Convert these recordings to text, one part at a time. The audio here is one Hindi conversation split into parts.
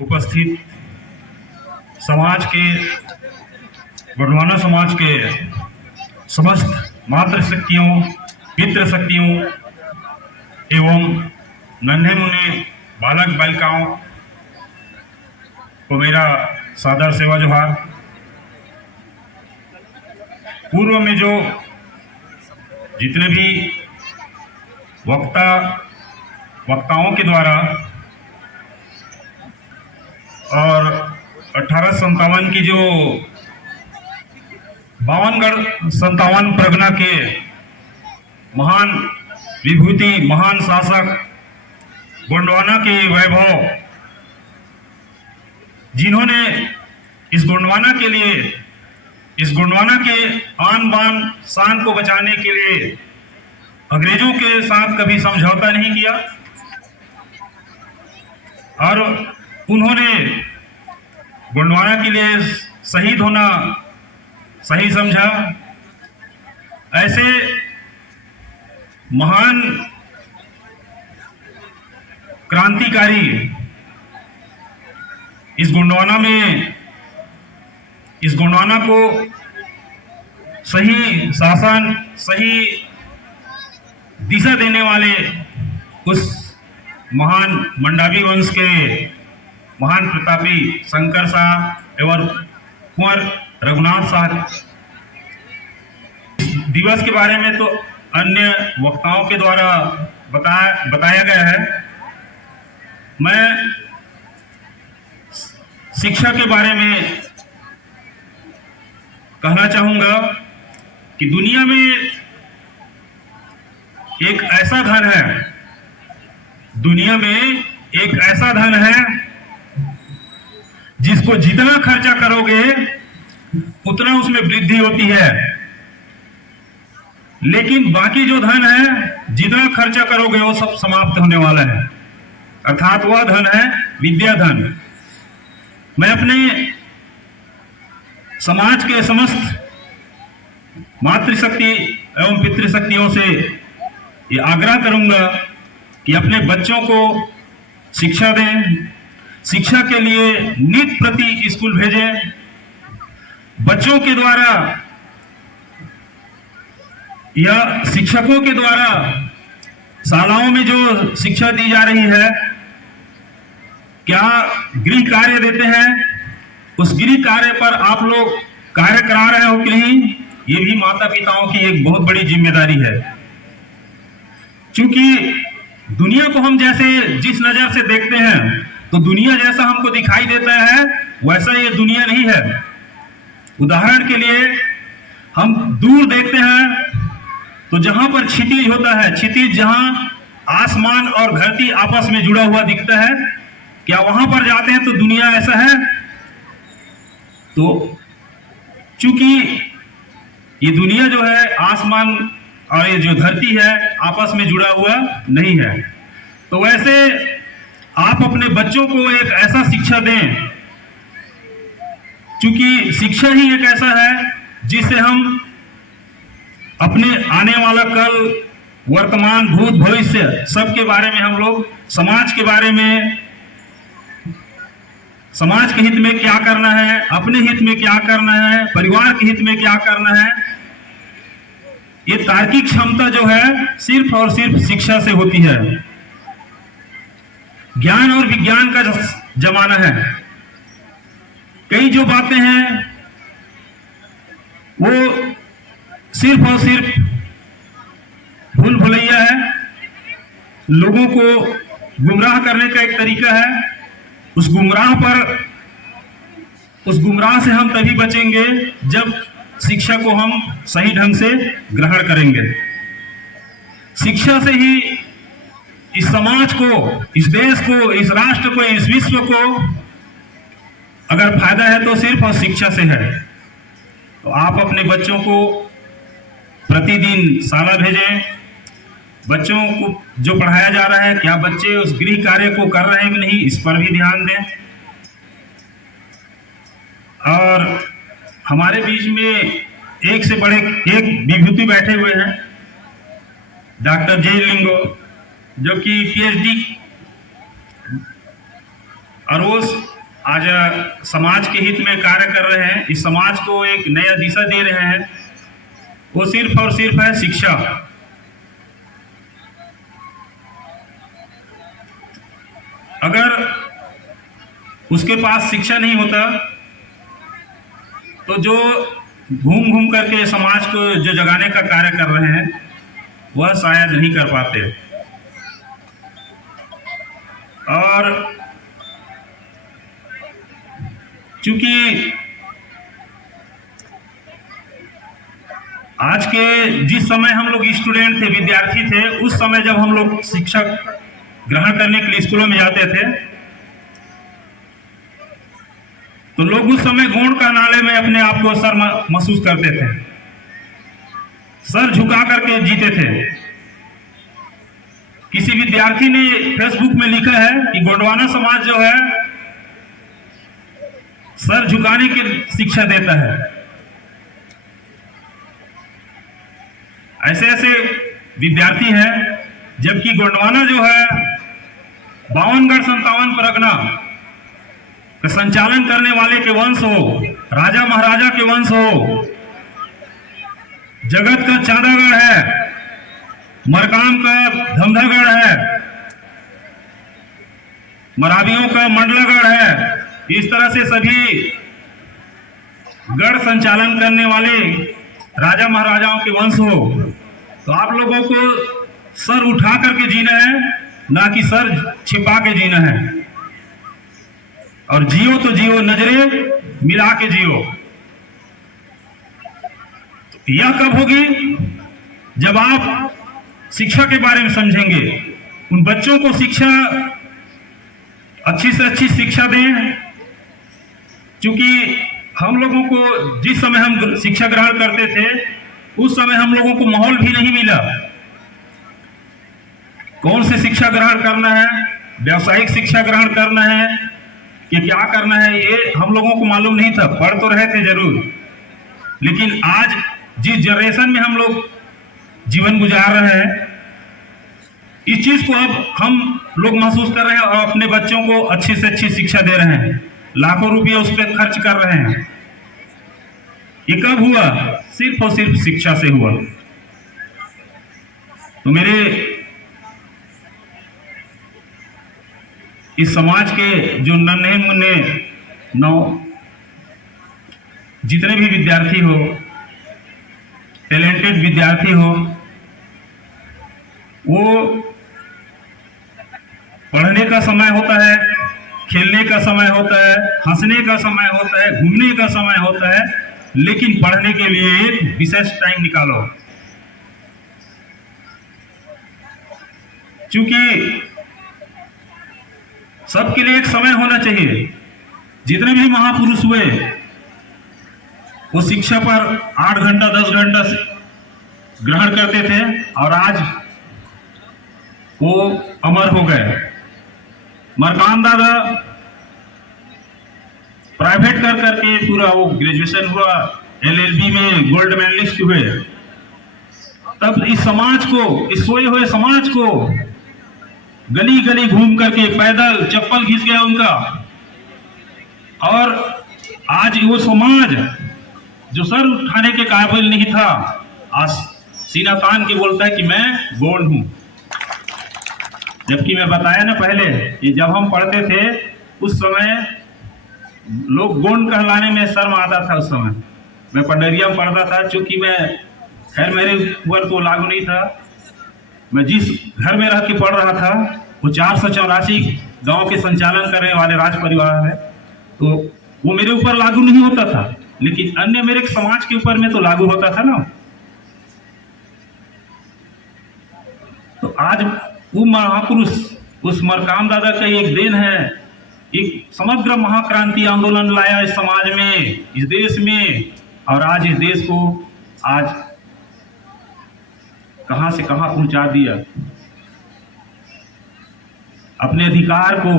उपस्थित समाज के गोंडवाना समाज के समस्त मातृशक्तियों, पितृशक्तियों एवं नन्हे मुन्ने बालक बालिकाओं को मेरा सादर सेवा जोहार। पूर्व में जो जितने भी वक्ताओं के द्वारा और 1857 की जो 52 परगना के महान विभूति, महान शासक गोंडवाना के वैभव, जिन्होंने इस गोंडवाना के लिए, इस गोंडवाना के आन बान शान को बचाने के लिए अंग्रेजों के साथ कभी समझौता नहीं किया और उन्होंने गोंडवाना के लिए शहीद होना सही समझा। ऐसे महान क्रांतिकारी इस गोंडवाना को सही शासन, सही दिशा देने वाले उस महान मंडावी वंश के महान प्रतापी शंकर शाह एवं कुंवर रघुनाथ शाह दिवस के बारे में तो अन्य वक्ताओं के द्वारा बताया गया है। मैं शिक्षा के बारे में कहना चाहूंगा कि दुनिया में एक ऐसा धन है जिसको जितना खर्चा करोगे उतना उसमें वृद्धि होती है, लेकिन बाकी जो धन है जितना खर्चा करोगे वो सब समाप्त होने वाला है, अर्थात वह धन है विद्या धन। मैं अपने समाज के समस्त मातृशक्ति एवं पितृशक्तियों से ये आग्रह करूंगा कि अपने बच्चों को शिक्षा दें, शिक्षा के लिए नित प्रति स्कूल भेजें। बच्चों के द्वारा या शिक्षकों के द्वारा शालाओं में जो शिक्षा दी जा रही है, क्या गृह कार्य देते हैं, उस गृह कार्य पर आप लोग कार्य करा रहे हो कि नहीं, ये भी माता पिताओं की एक बहुत बड़ी जिम्मेदारी है। क्योंकि दुनिया को हम जैसे जिस नजर से देखते हैं तो दुनिया जैसा हमको दिखाई देता है वैसा ये दुनिया नहीं है। उदाहरण के लिए हम दूर देखते हैं तो जहां पर क्षितिज होता है, क्षितिज जहां आसमान और धरती आपस में जुड़ा हुआ दिखता है, क्या वहां पर जाते हैं तो दुनिया ऐसा है? तो चूंकि ये दुनिया जो है आसमान और ये जो धरती है आपस में जुड़ा हुआ नहीं है, तो वैसे आप अपने बच्चों को एक ऐसा शिक्षा दें, क्योंकि शिक्षा ही एक ऐसा है जिससे हम अपने आने वाला कल, वर्तमान, भूत, भविष्य सबके बारे में हम लोग समाज के बारे में, समाज के हित में क्या करना है, अपने हित में क्या करना है, परिवार के हित में क्या करना है, ये तार्किक क्षमता जो है सिर्फ और सिर्फ शिक्षा से होती है। ज्ञान और विज्ञान का जमाना है। कई जो बातें हैं वो सिर्फ और सिर्फ भूल भुलैया है, लोगों को गुमराह करने का एक तरीका है। उस गुमराह से हम तभी बचेंगे जब शिक्षा को हम सही ढंग से ग्रहण करेंगे। शिक्षा से ही इस समाज को, इस देश को, इस राष्ट्र को, इस विश्व को अगर फायदा है तो सिर्फ और शिक्षा से है। तो आप अपने बच्चों को प्रतिदिन शाला भेजें। बच्चों को जो पढ़ाया जा रहा है, क्या बच्चे उस गृह कार्य को कर रहे हैं कि नहीं, इस पर भी ध्यान दें। और हमारे बीच में एक से बड़े एक विभूति बैठे हुए हैं, डॉक्टर जे लिंगो, जो कि पीएचडी और वो आज समाज के हित में कार्य कर रहे हैं, इस समाज को एक नया दिशा दे रहे हैं। वो सिर्फ और सिर्फ है शिक्षा। अगर उसके पास शिक्षा नहीं होता तो जो घूम घूम करके समाज को जो जगाने का कार्य कर रहे हैं वह शायद नहीं कर पाते। और क्योंकि आज के जिस समय हम लोग स्टूडेंट थे, विद्यार्थी थे, उस समय जब हम लोग शिक्षा ग्रहण करने के लिए स्कूलों में जाते थे तो लोग उस समय गोंड का नाले में अपने आप को सर महसूस करते थे, सर झुका करके जीते थे। किसी विद्यार्थी ने फेसबुक में लिखा है कि गोंडवाना समाज जो है सर झुकाने की शिक्षा देता है। ऐसे ऐसे विद्यार्थी हैं, जबकि गोंडवाना जो है 52गढ़ 57 परगना का संचालन करने वाले के वंश हो, राजा महाराजा के वंश हो, जगत का चांदागढ़ है, मरकाम का धमधागढ़ है, मरावियों का मंडलागढ़ है। इस तरह से सभी गढ़ संचालन करने वाले राजा महाराजाओं के वंश हो, तो आप लोगों को सर उठा करके जीना है, ना कि सर छिपा के जीना है। और जियो तो जियो, नजरें मिला के जियो। तो यह कब होगी? जब आप शिक्षा के बारे में समझेंगे, उन बच्चों को शिक्षा, अच्छी से अच्छी शिक्षा दें। क्योंकि हम लोगों को जिस समय हम शिक्षा ग्रहण करते थे उस समय हम लोगों को माहौल भी नहीं मिला। कौन सी शिक्षा ग्रहण करना है, व्यावसायिक शिक्षा ग्रहण करना है कि क्या करना है, ये हम लोगों को मालूम नहीं था। पढ़ तो रहे थे जरूर, लेकिन आज जिस जनरेशन में हम लोग जीवन गुजार रहे हैं, इस चीज को अब हम लोग महसूस कर रहे हैं और अपने बच्चों को अच्छी से अच्छी शिक्षा दे रहे हैं, लाखों रुपये उस पर खर्च कर रहे हैं। ये कब हुआ? सिर्फ और सिर्फ शिक्षा से हुआ। तो मेरे इस समाज के जो नन्हे मुन्ने जितने भी विद्यार्थी हो, टैलेंटेड विद्यार्थी हो, वो पढ़ने का समय होता है, खेलने का समय होता है, हंसने का समय होता है, घूमने का समय होता है, लेकिन पढ़ने के लिए एक विशेष टाइम निकालो। क्योंकि सबके लिए एक समय होना चाहिए। जितने भी महापुरुष हुए वो शिक्षा पर 8 घंटा 10 घंटा ग्रहण करते थे और आज वो अमर हो गए। मरकाम दादा प्राइवेट कर करके पूरा वो ग्रेजुएशन हुआ, LLB में गोल्ड मेडलिस्ट हुए। तब इस समाज को, इस सोए हुए समाज को गली गली घूम करके पैदल चप्पल घिस गया उनका। और आज वो समाज जो सर उठाने के काबिल नहीं था, आज सीना तान के बोलता है कि मैं गोंड हूं। जबकि मैं बताया ना पहले कि जब हम पढ़ते थे उस समय लोग गोंड कहलाने में शर्म आता था। उस समय मैं पंडरिया में पढ़ता था, चूंकि मैं, खैर मेरे ऊपर तो लागू नहीं था, मैं जिस घर में रह के पढ़ रहा था वो 484 गांव के संचालन करने वाले राज परिवार है, तो वो मेरे ऊपर लागू नहीं होता था, लेकिन अन्य मेरे समाज के ऊपर में तो लागू होता था ना। तो आज वो महापुरुष, उस मरकाम दादा का एक देन है, एक समग्र महाक्रांति आंदोलन लाया इस समाज में, इस देश में, और आज इस देश को आज कहां से कहां पहुंचा दिया। अपने अधिकार को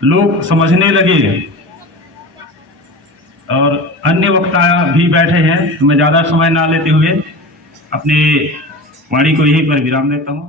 लोग समझने लगे। और अन्य वक्ता भी बैठे हैं, तो मैं ज्यादा समय ना लेते हुए अपने वाणी को यहीं पर विराम देता हूं।